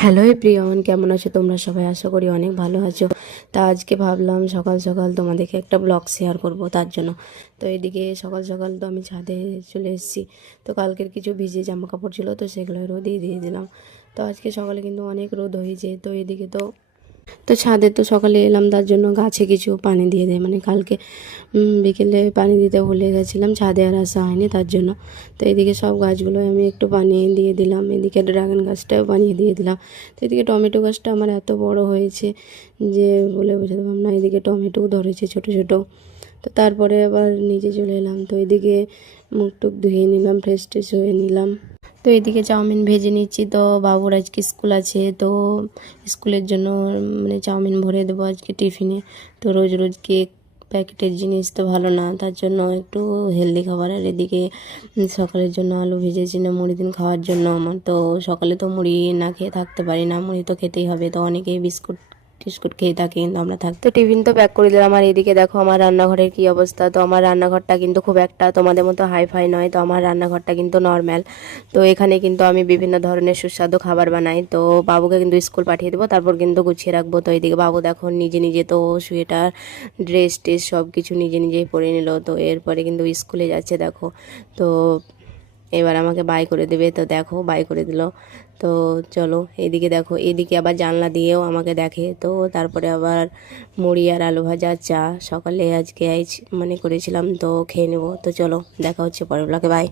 Hello everyone, কেমন আছো তোমরা সবাই? আশা করি অনেক ভালো আছো। তা আজকে ভাবলাম সকাল সকাল তোমাদেরকে একটা ব্লগ শেয়ার করব তার জন্য। তো এদিকে সকাল সকাল তো আমি ছাদে চলে এসেছি। তো কালকের কিছু ভিজে জামা কাপড় ছিল, তো সেগুলো রোদেই দিয়ে দিলাম। তো আজকে সকালে কিন্তু অনেক রোদ হয়েছে। তো এদিকে তো ছাদে তো সকালে এলাম, তার জন্য গাছে কিছু পানি দিয়ে দেয়, মানে কালকে বিকেলে পানি দিতে ভুলে গেছিলাম, ছাদে আর আসা হয়নি তার জন্য। তো এদিকে সব গাছগুলো আমি একটু পানি দিয়ে দিলাম, এদিকে ড্রাগন গাছটাও পানি দিয়ে দিলাম। তো এদিকে টমেটো গাছটা আমার এত বড় হয়েছে যে বলে বোঝাতে পারলাম না। এদিকে টমেটোও ধরেছে ছোট ছোট। তো তারপরে আবার নিচে চলে এলাম। তো এদিকে মুখ টুক ধুয়ে নিলাম, ফ্রেশ ট্রেশ হয়ে নিলাম। তো এদিকে চাউমিন ভেজে নিচ্ছি। তো বাবুর আজকে স্কুল আছে, তো স্কুলের জন্য মানে চাউমিন ভরে দেবো আজকে টিফিনে। তো রোজ রোজ কেক প্যাকেটের জিনিস তো ভালো না, তার জন্য একটু হেলদি খাবার। আর এদিকে সকালের জন্য আলু ভেজেছি না মুড়ি দিন খাওয়ার জন্য। আমার তো সকালে তো মুড়ি না খেয়ে থাকতে পারি না, মুড়ি তো খেতেই হবে। তো অনেকেই বিস্কুট টিস্কুট খেয়ে থাকে, কিন্তু আমরা থাকি। তো টিফিন তো প্যাক করে দিলাম। আর এদিকে দেখো আমার রান্নাঘরের কি অবস্থা। তো আমার রান্নাঘরটা কিন্তু খুব একটা তোমাদের মতো হাই ফাই নয়। তো আমার রান্নাঘরটা কিন্তু নর্ম্যাল। তো এখানে কিন্তু আমি বিভিন্ন ধরনের সুস্বাদু খাবার বানাই। তো বাবুকে কিন্তু স্কুল পাঠিয়ে দেবো, তারপর কিন্তু গুছিয়ে রাখবো। তো এইদিকে বাবু দেখো নিজে নিজে তো সোয়েটার ড্রেস টেস সব কিছু নিজে নিজেই পরে নিল। তো এরপরে কিন্তু স্কুলে যাচ্ছে দেখো। তো এবার আমাকে বাই করে দেবে। তো দেখো বাই করে দিল। তো চলো এদিকে দেখো, এদিকে আবার জানলা দিয়েও আমাকে দেখে। তো তারপরে আবার মুড়ি আর আলু ভাজা চা সকালে আজকে মানে করেছিলাম, তো খেয়ে নেবো। তো চলো দেখা হচ্ছে পরের ব্লগে, বাই।